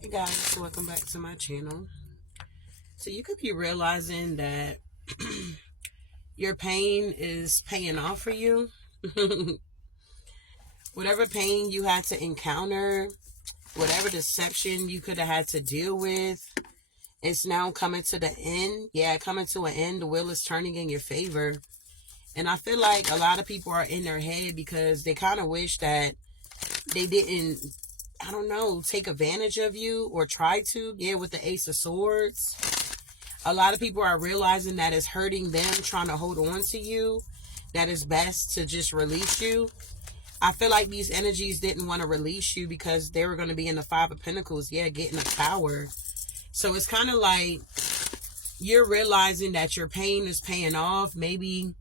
Hey guys, welcome back to my channel. So you could be realizing that your pain is paying off for you. Whatever pain you had to encounter, whatever deception you could have had to deal with, it's now coming to the end. Yeah, coming to an end. The wheel is turning in your favor. And I feel like a lot of people are in their head because they kind of wish that they didn't, I don't know, take advantage of you or try to. Yeah, with the Ace of Swords. A lot of people are realizing that it's hurting them, trying to hold on to you, that it's best to just release you. I feel like these energies didn't want to release you because they were going to be in the Five of Pentacles. Yeah, getting a Tower. So it's kind of like you're realizing that your pain is paying off. Maybe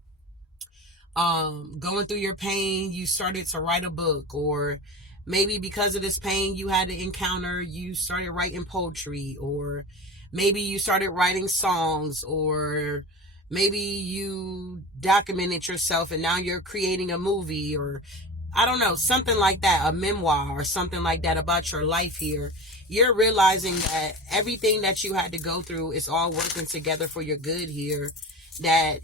going through your pain, you started to write a book, or maybe because of this pain you had to encounter, you started writing poetry, or maybe you started writing songs, or maybe you documented yourself and now you're creating a movie, or I don't know, something like that, a memoir or something like that about your life here. You're realizing that everything that you had to go through is all working together for your good here. That,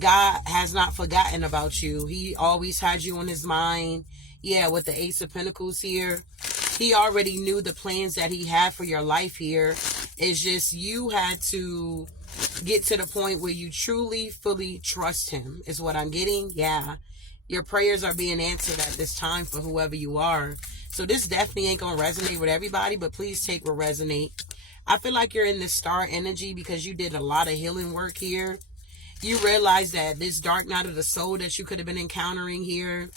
God has not forgotten about you. He always had you on his mind. Yeah, with the Ace of Pentacles here. He already knew the plans that he had for your life here. It's just you had to get to the point where you truly, fully trust him, is what I'm getting. Yeah. Your prayers are being answered at this time for whoever you are. So this definitely ain't going to resonate with everybody, but please take what resonate. I feel like you're in this star energy because you did a lot of healing work here. You realize that this dark night of the soul that you could have been encountering here,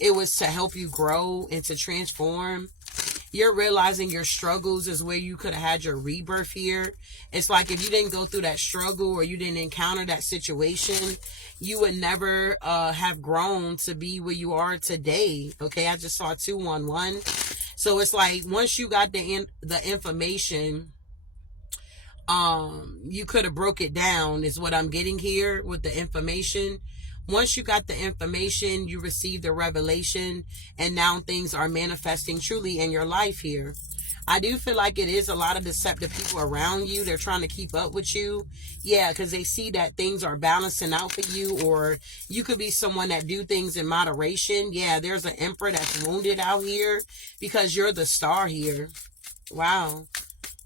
it was to help you grow and to transform. You're realizing your struggles is where you could have had your rebirth here. It's like if you didn't go through that struggle or you didn't encounter that situation, you would never have grown to be where you are today. Okay, I just saw 211. So it's like once you got the information, you could have broke it down, is what I'm getting here with the information. Once you got the information, you received the revelation, and now things are manifesting truly in your life here. I do feel like it is a lot of deceptive people around you. They're trying to keep up with you. Yeah, because they see that things are balancing out for you, or you could be someone that do things in moderation. Yeah, there's an emperor that's wounded out here because you're the star here. Wow.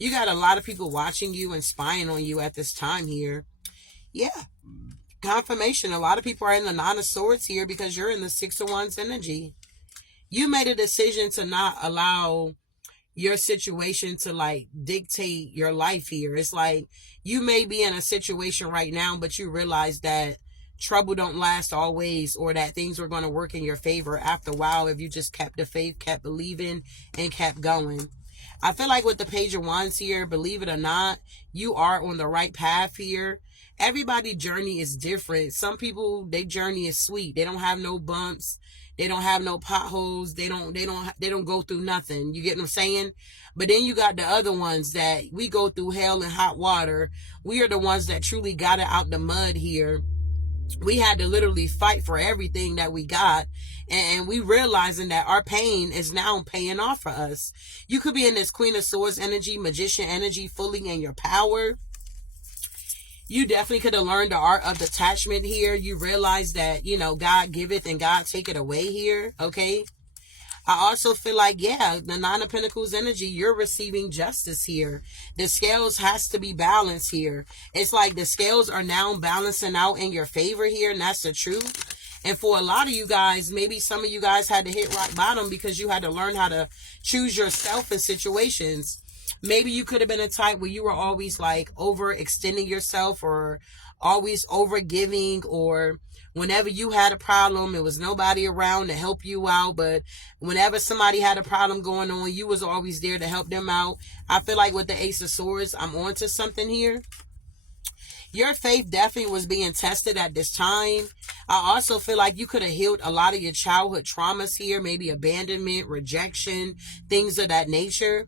You got a lot of people watching you and spying on you at this time here. Yeah. Confirmation. A lot of people are in the Nine of Swords here because you're in the Six of Wands energy. You made a decision to not allow your situation to like dictate your life here. It's like you may be in a situation right now, but you realize that trouble don't last always, or that things were going to work in your favor after a while if you just kept the faith, kept believing, and kept going. I feel like with the Page of Wands here, believe it or not, you are on the right path here. Everybody's journey is different. Some people, their journey is sweet. They don't have no bumps. They don't have no potholes. They don't go through nothing. You get what I'm saying? But then you got the other ones that we go through hell and hot water. We are the ones that truly got it out the mud here. We had to literally fight for everything that we got, and we realizing that our pain is now paying off for us. You could be in this Queen of Swords energy, Magician energy, fully in your power. You definitely could have learned the art of detachment here. You realize that, God giveth and God taketh away here, okay? I also feel like, yeah, the Nine of Pentacles energy, you're receiving justice here. The scales has to be balanced here. It's like the scales are now balancing out in your favor here, and that's the truth. And for a lot of you guys, maybe some of you guys had to hit rock bottom because you had to learn how to choose yourself in situations. Maybe you could have been a type where you were always like overextending yourself, or always over giving, or whenever you had a problem, it was nobody around to help you out. But whenever somebody had a problem going on, you was always there to help them out. I feel like with the Ace of Swords, I'm onto something here. Your faith definitely was being tested at this time. I also feel like you could have healed a lot of your childhood traumas here, maybe abandonment, rejection, things of that nature.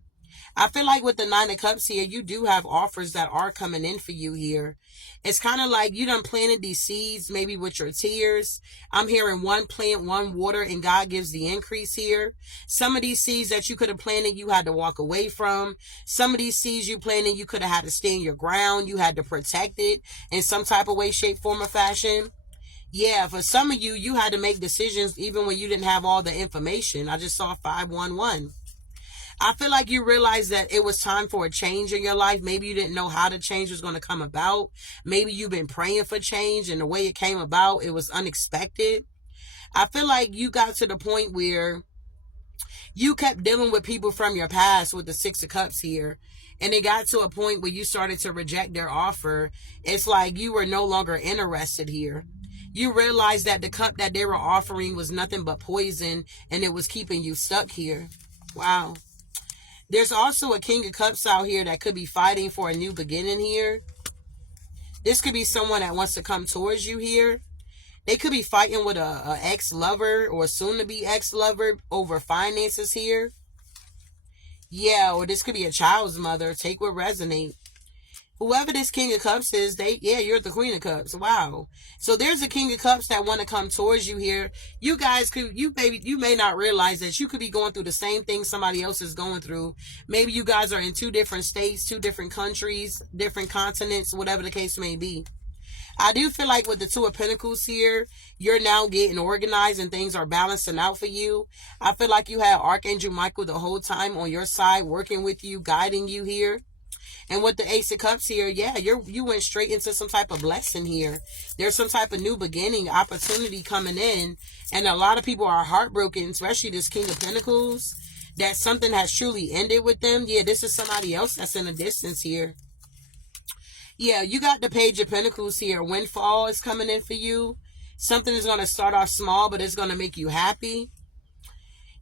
I feel like with the Nine of Cups here, you do have offers that are coming in for you here. It's kind of like you done planted these seeds, maybe with your tears. I'm hearing one plant, one water, and God gives the increase here. Some of these seeds that you could have planted, you had to walk away from. Some of these seeds you planted, you could have had to stay in your ground. You had to protect it in some type of way, shape, form, or fashion. Yeah, for some of you, you had to make decisions even when you didn't have all the information. I just saw 511. I feel like you realized that it was time for a change in your life. Maybe you didn't know how the change was going to come about. Maybe you've been praying for change and the way it came about, it was unexpected. I feel like you got to the point where you kept dealing with people from your past with the Six of Cups here. And it got to a point where you started to reject their offer. It's like you were no longer interested here. You realized that the cup that they were offering was nothing but poison and it was keeping you stuck here. Wow. There's also a King of Cups out here that could be fighting for a new beginning here. This could be someone that wants to come towards you here. They could be fighting with a ex-lover or soon-to-be ex-lover over finances here. Yeah, or this could be a child's mother. Take what resonates. Whoever this King of Cups is, you're the Queen of Cups. Wow. So there's a King of Cups that want to come towards you here. You guys you may not realize that you could be going through the same thing somebody else is going through. Maybe you guys are in 2 different states, 2 different countries, different continents, whatever the case may be. I do feel like with the Two of Pentacles here, you're now getting organized and things are balancing out for you. I feel like you had Archangel Michael the whole time on your side, working with you, guiding you here. And with the Ace of Cups here, yeah, you went straight into some type of blessing here. There's some type of new beginning, opportunity coming in. And a lot of people are heartbroken, especially this King of Pentacles, that something has truly ended with them. Yeah, this is somebody else that's in a distance here. Yeah, you got the Page of Pentacles here. Windfall is coming in for you. Something is going to start off small, but it's going to make you happy.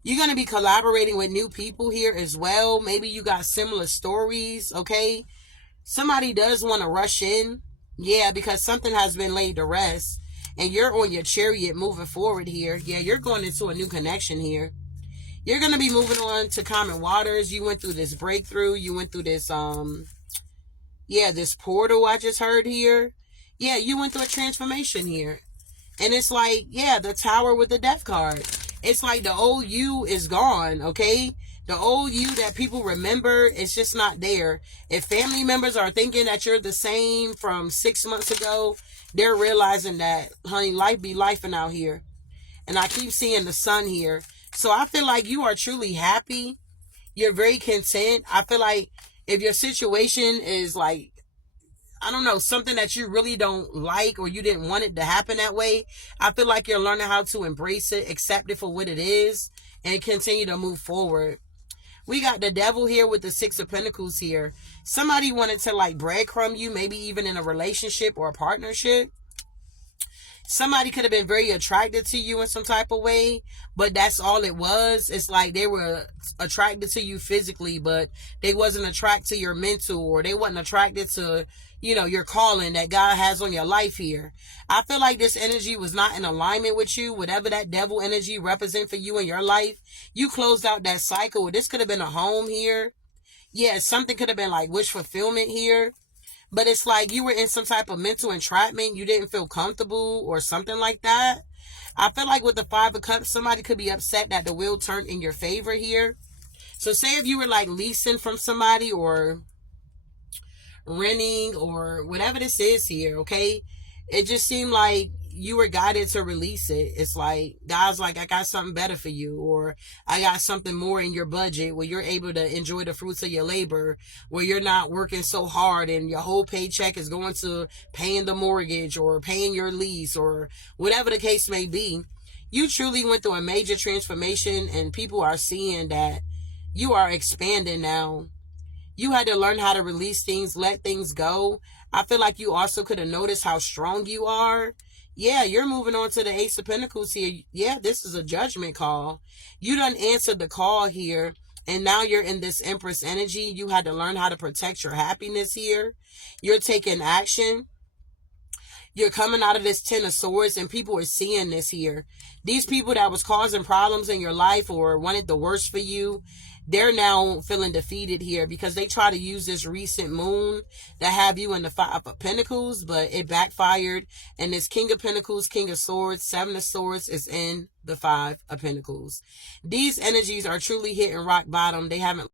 You're going to be collaborating with new people here as well. Maybe you got similar stories, okay? Somebody does want to rush in. Yeah, because something has been laid to rest. And you're on your chariot moving forward here. Yeah, you're going into a new connection here. You're going to be moving on to common waters. You went through this breakthrough. You went through this, this portal I just heard here. Yeah, you went through a transformation here. And it's like, yeah, the Tower with the Death card. It's like the old you is gone, okay? The old you that people remember, it's just not there. If family members are thinking that you're the same from 6 months ago, they're realizing that, honey, life be lifing out here. And I keep seeing the sun here. So I feel like you are truly happy. You're very content. I feel like if your situation is like, I don't know, something that you really don't like or you didn't want it to happen that way, I feel like you're learning how to embrace it, accept it for what it is, and continue to move forward. We got the Devil here with the Six of Pentacles here. Somebody wanted to like breadcrumb you, maybe even in a relationship or a partnership. Somebody could have been very attracted to you in some type of way, but that's all it was. It's like they were attracted to you physically, but they wasn't attracted to your mental, or they wasn't attracted to, your calling that God has on your life here. I feel like this energy was not in alignment with you. Whatever that devil energy represent for you in your life, you closed out that cycle. This could have been a home here. Yeah, something could have been like wish fulfillment here. But it's like you were in some type of mental entrapment. You didn't feel comfortable or something like that. I feel like with the Five of Cups, somebody could be upset that the wheel turned in your favor here. So say if you were like leasing from somebody or renting or whatever this is here, okay? It just seemed like you were guided to release it. It's like, God's like, I got something better for you, or I got something more in your budget where you're able to enjoy the fruits of your labor, where you're not working so hard and your whole paycheck is going to paying the mortgage or paying your lease or whatever the case may be. You truly went through a major transformation, and people are seeing that you are expanding now. You had to learn how to release things, let things go. I feel like you also could have noticed how strong you are. Yeah, you're moving on to the Ace of Pentacles here. Yeah, this is a judgment call. You done answered the call here, and now you're in this Empress energy. You had to learn how to protect your happiness here. You're taking action. You're coming out of this Ten of Swords, and people are seeing this here. These people that was causing problems in your life or wanted the worst for you, they're now feeling defeated here because they try to use this recent moon to have you in the Five of Pentacles, but it backfired. And this King of Pentacles, King of Swords, Seven of Swords is in the Five of Pentacles. These energies are truly hitting rock bottom. They haven't